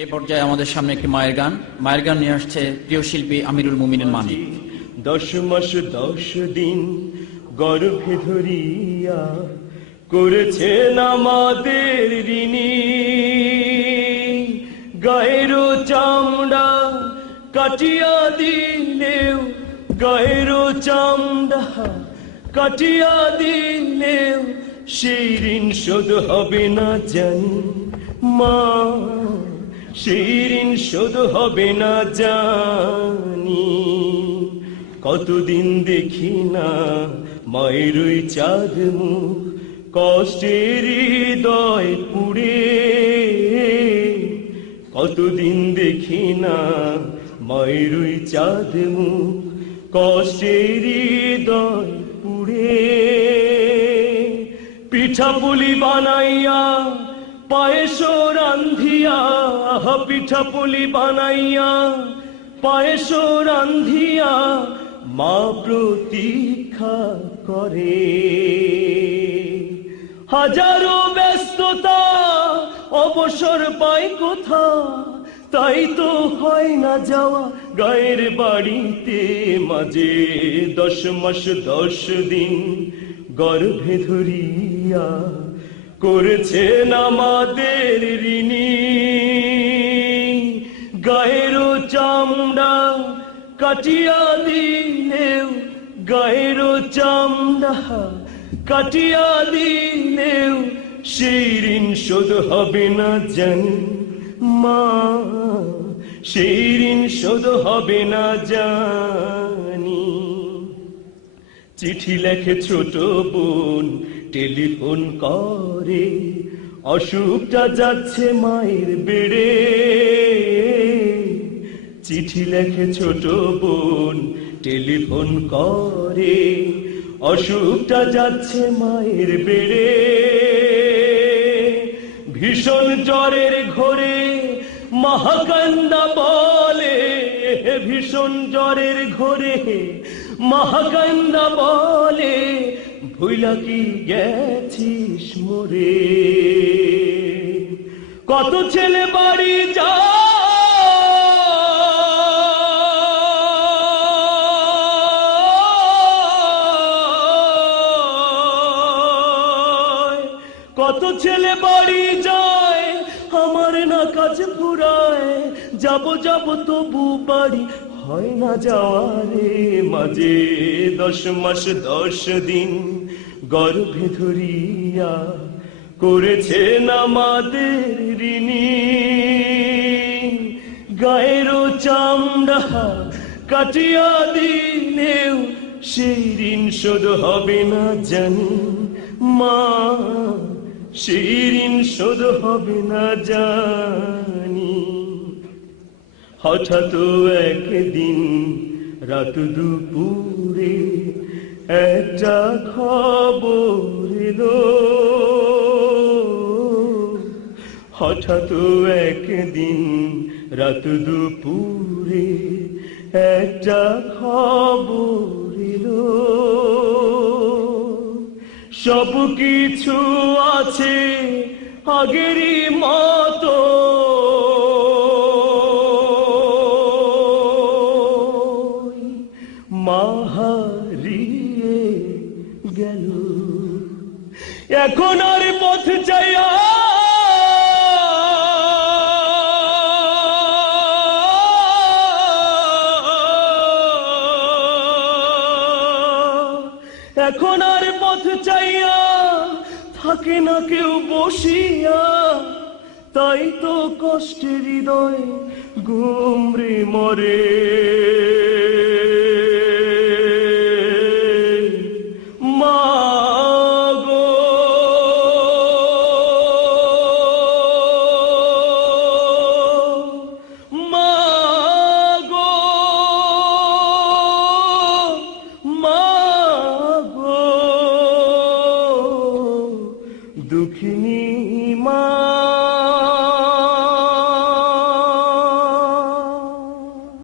এই পর্যায়ে আমাদের সামনে একটি মায়ের গান নিয়ে আসছে প্রিয় শিল্পী আমিরুল মুমিনিন মানিক। 10 মাস 10 দিন গর্ভে ধরিয়া করেছেন আমাদের ঋণী, গায়ের চামড়া কাটিয়া দিলেও, গায়ের চামড়া কাটিয়া দিলেও সেই ঋণ শোধ হবে না জানি মা, সেই ঋণ শোধ হবে না জানি। কতদিন দেখি না মায়ের ওই চাঁদ মুখ, কষ্টের হৃদয় পুড়ে। কতদিন দেখি না মায়ের ওই চাঁদ মুখ, কষ্টের হৃদয় পুড়ে। পিঠাপুলি বানাইয়া পায়েস রান্ধিয়া, পিঠাপুলি বানাইয়া পায়েস রান্ধিয়া মা প্রতীক্ষা করে। হাজারো ব্যস্ততা অবসর পায় কোথা, তাই তো হয় না যাওয়া গায়ের বাড়িতে মাঝে। 10 মাস 10 দিন গর্ভে ধরিয়া করেছেন আমাদের ঋণী, গায়ের চামড়া কাটিয়া দিলেও, গায়ের চামড়া কাটিয়া দিলেও সেই ঋণ শোধ হবে না জানি মা, সেই ঋণ শোধ হবে না জানি। চিঠি লেখে ছোট বোন টেলিফোন করে, অসুখটা যাচ্ছে মায়ের বেড়ে। চিঠি লেখে ছোট বোন টেলিফোন করে, অসুখটা যাচ্ছে মায়ের বেড়ে। ভীষণ জ্বরের ঘোরে মহাকান্দা বলে, ভীষণ জ্বরের ঘোরে মহাকান্দা বলে, ভুইলা কি গেছিস মোরে। কত ছেলে বাড়ি যায়, কত ছেলে বাড়ি যায় আমার না কাছে ফুরায়। যাব যাব তবু বাড়ি হয় না যাওয়ারে মাঝে। 10 মাস 10 দিন গর্ভে ধরিয়া করেছেন আমাদের ঋণী, গায়ের চামড়া কাটিয়া দিলেও সেই ঋণ শোধ হবে না জানি মা, সেই ঋণ শোধ হবে না জানি। হঠাৎ একদিন রাত দুপুরে একটা খবর এলো, হঠাৎ একদিন রাত দুপুরে একটা খবর এলো। সব কিছু আছে আগেরই মতো, মা হারিয়ে গেল। এখন আর পথ চাইয়া এখন আর পথ চাইয়া থাকে না কেউ বসিয়া, তাই তো কষ্টের হৃদয় গুমরে মরে। মা গো মা গো মা গো দুঃখিনী